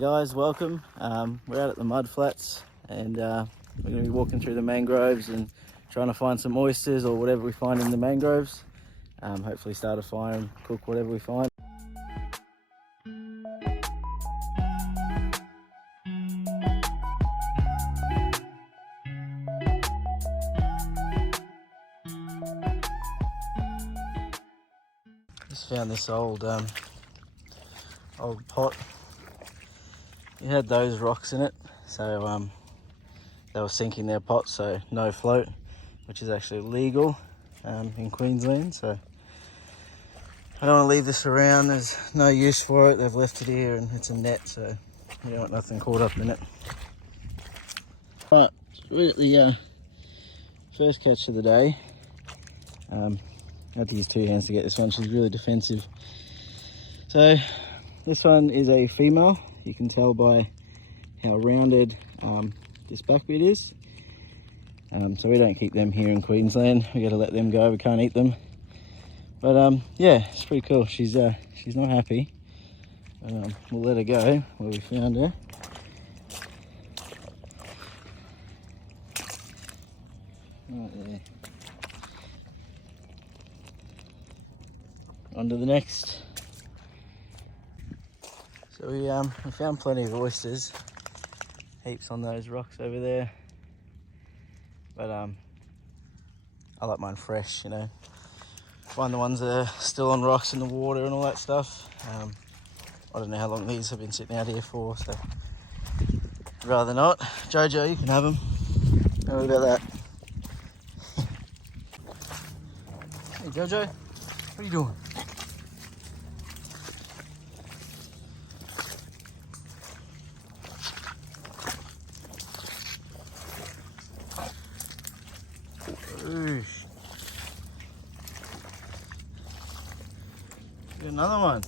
guys, welcome. We're out at the mud flats and we're going to be walking through the mangroves and trying to find some oysters or whatever we find in the mangroves. Hopefully start a fire and cook whatever we find. Just found this old pot. It had those rocks in it, so they were sinking their pot, so no float, which is actually illegal in Queensland. So I don't want to leave this around. There's no use for it. They've left it here, and it's a net, so you don't want nothing caught up in it. Right, so we're at the first catch of the day. I had to use two hands to get this one. She's really defensive. So this one is a female. You can tell by how rounded this back bit is. So we don't keep them here in Queensland. We got to let them go. We can't eat them. But yeah, it's pretty cool. She's not happy. But, we'll let her go where we found her. Right there. On to the next. So we found plenty of oysters, heaps on those rocks over there, but I like mine fresh, you know. Find the ones that are still on rocks in the water and all that stuff. I don't know how long these have been sitting out here for, so I'd rather not. Jojo, you can have them. How about that? Hey Jojo, what are you doing? Oosh. Got another one.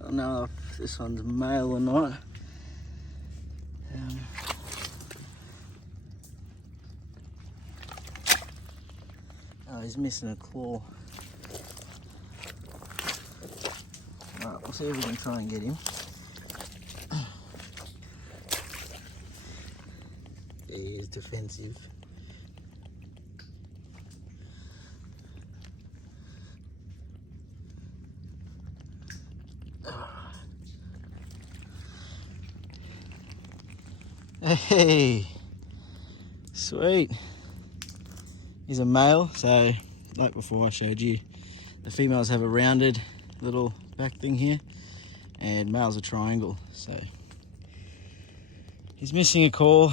I don't know if this one's male or not. Oh, he's missing a claw. Alright, we'll see if we can try and get him. He is defensive. Hey, sweet. He's a male, so like before I showed you, the females have a rounded little back thing here, and males are triangle. So he's missing a claw.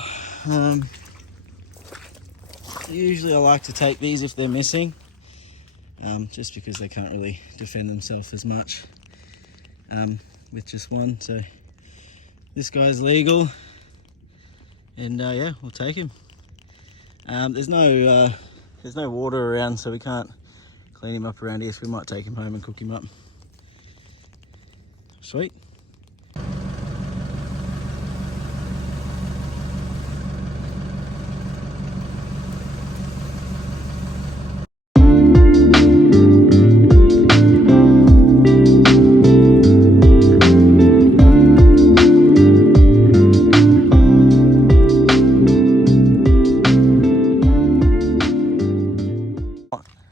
Usually I like to take these if they're missing, just because they can't really defend themselves as much with just one. So this guy's legal, and yeah, we'll take him. There's no water around, so we can't clean him up around here, so we might take him home and cook him up. Sweet.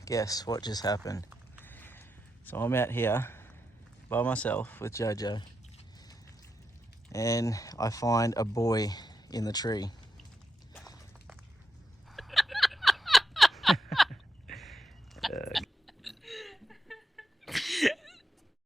Guess what just happened? So I'm out here by myself with Jojo, and I find a buoy in the tree.